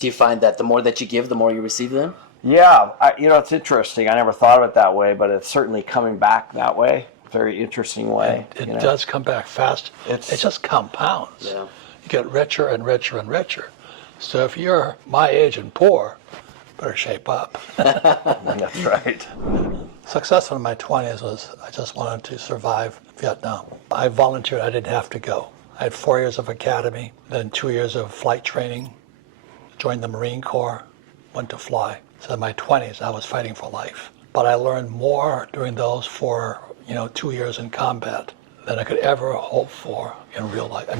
Do you find that the more that you give, the more you receive then? Yeah, it's interesting. I never thought of it that way, but it's certainly coming back that way. Very interesting way. It does come back fast. It just compounds. Yeah. You get richer and richer and richer. So if you're my age and poor, better shape up. That's right. Success in my 20s was I just wanted to survive Vietnam. I volunteered. I didn't have to go. I had 4 years of academy, then 2 years of flight training, joined the Marine Corps, went to fly. So in my 20s, I was fighting for life. But I learned more during those 2 years in combat than I could ever hope for in real life,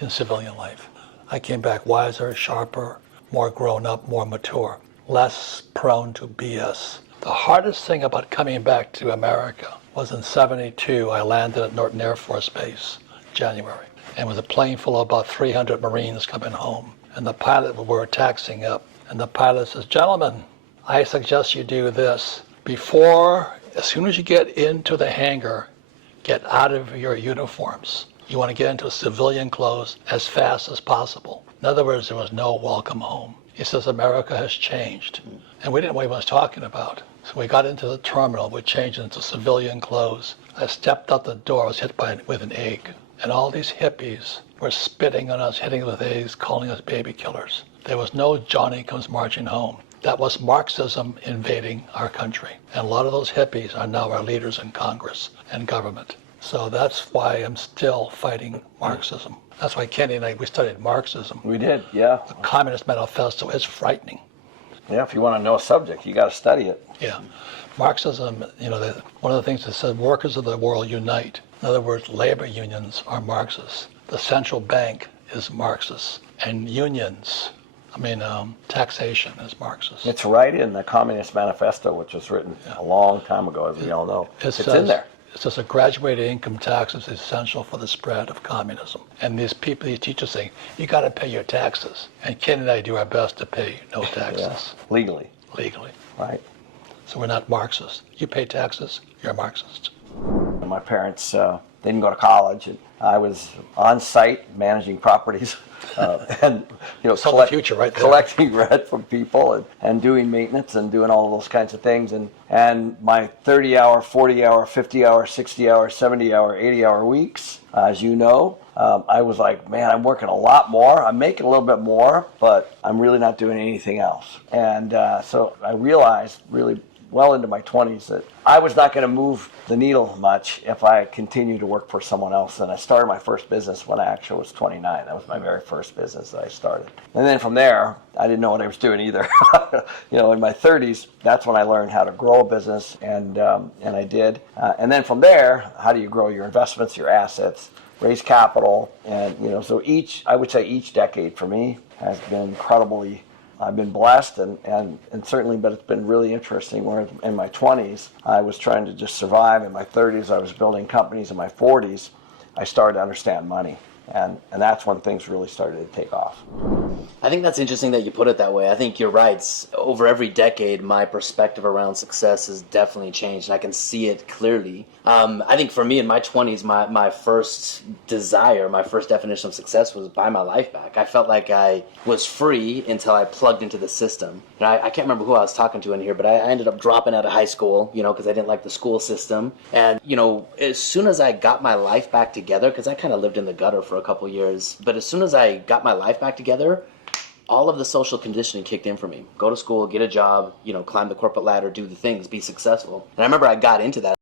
in civilian life. I came back wiser, sharper, more grown up, more mature, less prone to BS. The hardest thing about coming back to America was in '72, I landed at Norton Air Force Base, January, and with a plane full of about 300 Marines coming home. And the pilot, we were taxiing up, and the pilot says, "Gentlemen, I suggest you do this. As soon as you get into the hangar, get out of your uniforms. You want to get into civilian clothes as fast as possible." In other words, there was no welcome home. He says, America has changed. And we didn't know what he was talking about. So we got into the terminal, we changed into civilian clothes. I stepped out the door, I was hit with an egg. And all these hippies were spitting on us, hitting us with eggs, calling us baby killers. There was no Johnny comes marching home. That was Marxism invading our country. And a lot of those hippies are now our leaders in Congress and government. So that's why I'm still fighting Marxism. That's why Kenny and I, we studied Marxism. We did, yeah. The Communist Manifesto is frightening. Yeah, if you want to know a subject, you got to study it. Yeah. Marxism, one of the things that said workers of the world unite. In other words, labor unions are Marxists. The central bank is Marxist. And unions, taxation is Marxist. It's right in the Communist Manifesto, which was written a long time ago, as we all know. It's in there. It says a graduated income tax is essential for the spread of communism. And these teachers saying, you got to pay your taxes. And Ken and I do our best to pay no taxes. Yeah. Legally. Right. So we're not Marxists. You pay taxes, you're a Marxist. My parents didn't go to college, and I was on site managing properties and the future right there. Collecting rent from people and doing maintenance and doing all of those kinds of things. And my 30-hour, 40-hour, 50-hour, 60-hour, 70-hour, 80-hour weeks, as you know, I was like, man, I'm working a lot more. I'm making a little bit more, but I'm really not doing anything else. And so I realized really well into my 20s that I was not going to move the needle much if I continued to work for someone else. And I started my first business when I actually was 29. That was my very first business that I started. And then from there, I didn't know what I was doing either. In my 30s, that's when I learned how to grow a business, and I did. And then from there, how do you grow your investments, your assets, raise capital? And so I would say each decade for me has been incredibly. I've been blessed and certainly, but it's been really interesting. Where in my 20s, I was trying to just survive. In my 30s, I was building companies. In my 40s, I started to understand money. And that's when things really started to take off. I think that's interesting that you put it that way. I think you're right. Over every decade, my perspective around success has definitely changed, and I can see it clearly. I think for me in my 20s, my first desire, my first definition of success was buy my life back. I felt like I was free until I plugged into the system. And I can't remember who I was talking to in here, but I ended up dropping out of high school, because I didn't like the school system. And, as soon as I got my life back together, because I kind of lived in the gutter for a couple years, but as soon as I got my life back together, all of the social conditioning kicked in for me. Go to school, get a job, climb the corporate ladder, do the things, be successful. And I remember I got into that.